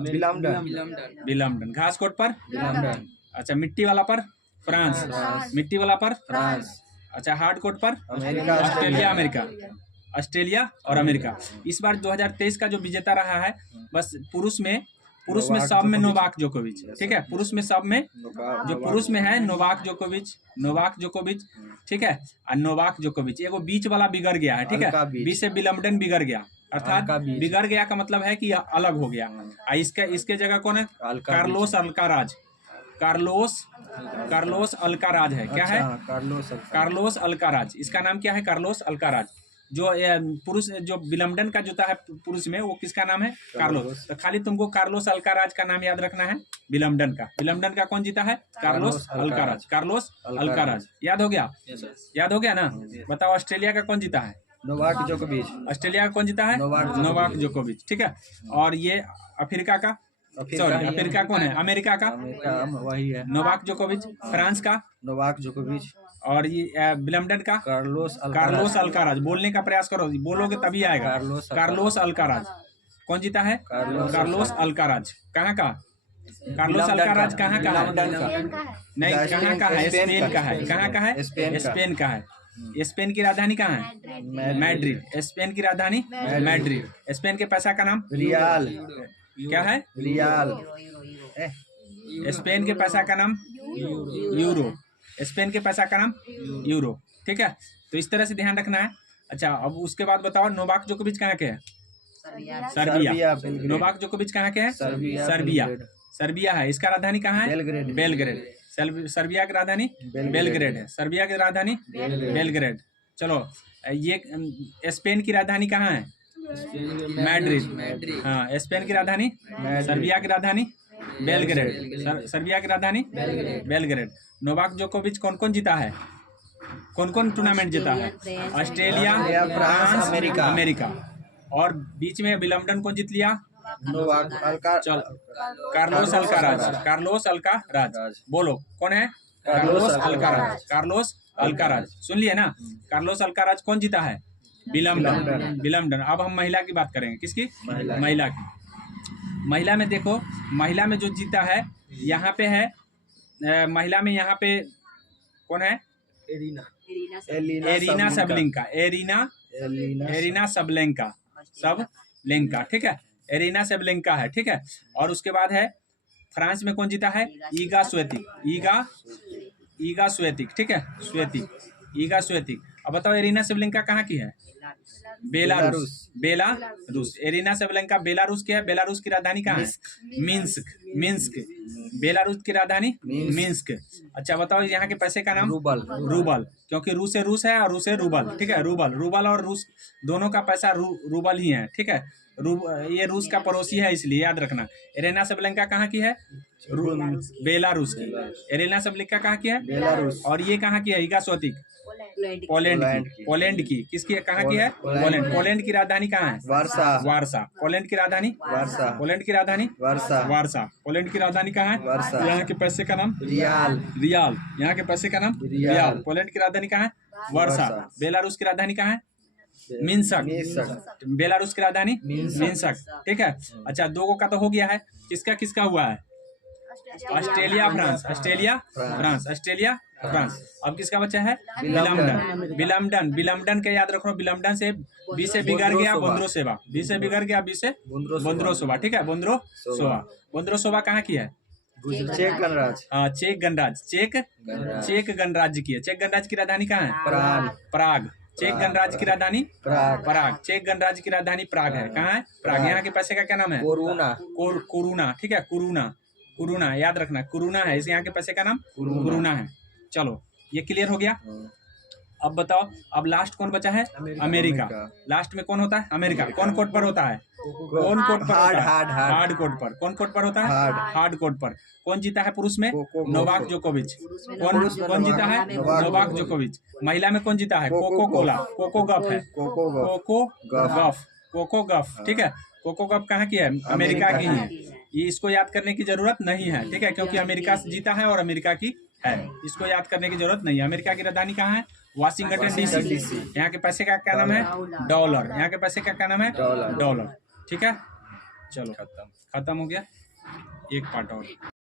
विलम्बडन। घास कोर्ट पर विलम्बडन। अच्छा, मिट्टी वाला पर फ्रांस। मिट्टी वाला पर फ्रांस। अच्छा, हार्ड कोर्ट पर अमेरिका। ऑस्ट्रेलिया अमेरिका, ऑस्ट्रेलिया और अमेरिका। इस बार 2023 का जो विजेता रहा है, बस पुरुष में सब में नोवाक जोकोविच, ठीक है। पुरुष में सब में जो पुरुष में है नोवाक जोकोविच, ठीक है। और नोवाक जोकोविच एगो बीच वाला बिगड़ गया है, ठीक है। बीच से विलम्बडन बिगड़ गया, अर्थात बिगड़ गया का मतलब है कि अलग हो गया। इसके जगह कौन है? Carlos Alcaraz. कार्लोस अल्काराज है, क्या है? Carlos Alcaraz. इसका नाम क्या है? Carlos Alcaraz. जो पुरुष जो विलम्बडन का जूता है पुरुष में, वो किसका नाम है? कार्लोस। तो खाली तुमको कार्लोस अल्काराज का नाम याद रखना है। विलम्बडन का कौन जीता है? Carlos Alcaraz. कार्लोस अल्काराज याद हो गया? याद हो गया ना? बताओ ऑस्ट्रेलिया का कौन जीता है? नोवाक जोकोविच। ऑस्ट्रेलिया का कौन जीता है? नोवाक जोकोविच, ठीक है। और ये अफ्रीका का, सॉरी अफ्रीका कौन है? अमेरिका का वही है, नोवाक जोकोविच। फ्रांस का नोवाक जोकोविच। और ये विलम्बडन का कार्लोस अल्काराज। बोलने का प्रयास करो, बोलोगे तभी आएगा। कार्लोस अल्काराज कौन जीता है? Carlos Alcaraz. कहाँ का? कार्लोस अल्काराज कहाँ का है? नहीं, कहाँ का है? स्पेन का है। कहाँ का है? स्पेन का है। स्पेन की राजधानी कहाँ है? मैड्रिड। स्पेन की राजधानी मैड्रिड। स्पेन के पैसा का नाम रियाल। क्या है? रियाल। स्पेन के पैसा का नाम यूरो। स्पेन के पैसा का नाम यूरो, ठीक है। तो इस तरह से ध्यान रखना है। अच्छा, अब उसके बाद बताओ नोवाक जोकोविच कहाँ के है? सर्बिया। नोवाक जोकोविच कहाँ के है? सर्बिया है। इसका राजधानी कहाँ है? बेलग्रेड। सर्बिया की राजधानी बेलग्रेड है। सर्बिया की राजधानी बेलग्रेड। चलो, ये स्पेन की राजधानी कहाँ है? मैड्रिड। हाँ, स्पेन की राजधानी, सर्बिया की राजधानी बेलग्रेड। सर्बिया की राजधानी बेलग्रेड। नोवाक जोकोविच कौन कौन जीता है? कौन कौन टूर्नामेंट जीता है? Australia, France, America. और बीच में विलम्बडन कौन जीत लिया? चल, कार्लोस अल्काराज। बोलो कौन है? Carlos Alcaraz. सुन लिए ना? कार्लोस अल्काराज कौन जीता है? विलम्बडन। अब हम महिला की बात करेंगे। किसकी? महिला की। महिला में देखो, महिला में जो जीता है यहाँ पे है, महिला में यहाँ पे कौन है? Arena Sabalenka. एरिना सबलेंका, ठीक है। एरिना सबलेंका है, ठीक है। और उसके बाद है फ्रांस में कौन जीता है? ईगा स्वेतिक, ठीक है। ईगा स्वेतिक। अब बताओ एरिना सबलेंका कहाँ की है? बेलारूस। एरिना सबलेंका बेलारूस की है। बेलारूस की राजधानी कहाँ है? मिन्स्क। बेलारूस की राजधानी मिन्स्क। अच्छा, बताओ यहाँ के पैसे का नाम? रूबल। क्योंकि रूस है और रूस है रूबल, ठीक है। रूबल और रूस दोनों का पैसा रूबल ही है, ठीक है। ये रूस का पड़ोसी है, इसलिए याद रखना। एरिना सबलेंका कहाँ की है? बेलारूस की। एरिना सबलेंका कहाँ की है? बेलारूस। और ये कहाँ की है? ईगा स्वेतिक पोलैंड की। किसकी? कहाँ की है? पोलैंड की राजधानी कहाँ है? वारसा। पोलैंड की राजधानी वारसा। पोलैंड की राजधानी कहाँ है? यहाँ के पैसे का नाम रियाल। यहाँ के पैसे का नाम रियाल। पोलैंड की राजधानी कहाँ है? वारसा। बेलारूस की राजधानी कहाँ है? मिन्स्क। बेलारूस की राजधानी मिन्स्क, ठीक है। अच्छा, दो का तो हो गया है। किसका हुआ है? Australia France. अब किसका बचा है? विलम्बडन के याद रखो। विलम्बडन से बी से बिगड़ गया बोंद्रोसोवा। ठीक है। बोंद्रोसोवा कहाँ की है? चेक गणराज्य। हाँ, चेक गणराज्य की है। चेक गणराज्य की राजधानी कहाँ है? प्राग। चेक गणराज्य की राजधानी प्राग। चेक गणराज्य की राजधानी प्राग है। कहाँ है? प्राग। यहाँ के पैसे का क्या नाम है? कोरुना, ठीक है। कुरुना याद रखना, कुरुना है। इस यहाँ के पैसे का नाम कुरुना है। चलो, ये क्लियर हो गया। अब बताओ, अब लास्ट कौन बचा है? अमेरिका। लास्ट में कौन होता है? अमेरिका। कौन कोर्ट पर होता है? हार्ड कोर्ट पर। कौन कोर्ट पर होता है? हार्ड कोर्ट पर। कौन जीता है पुरुष में? नोवाक जोकोविच। कौन जीता है? नोवाक जोकोविच। महिला में कौन जीता है? कोको गफ, ठीक है। कोको गफ कहाँ की है? अमेरिका की है। ये इसको याद करने की जरूरत नहीं है, ठीक है, क्योंकि अमेरिका से जीता है और अमेरिका की है। इसको याद करने की जरूरत नहीं है। अमेरिका की राजधानी कहाँ है? Washington DC. यहाँ के पैसे का क्या नाम है? डॉलर। यहाँ के पैसे का क्या नाम है? डॉलर, ठीक है। चलो, खत्म हो गया। एक पार्ट और।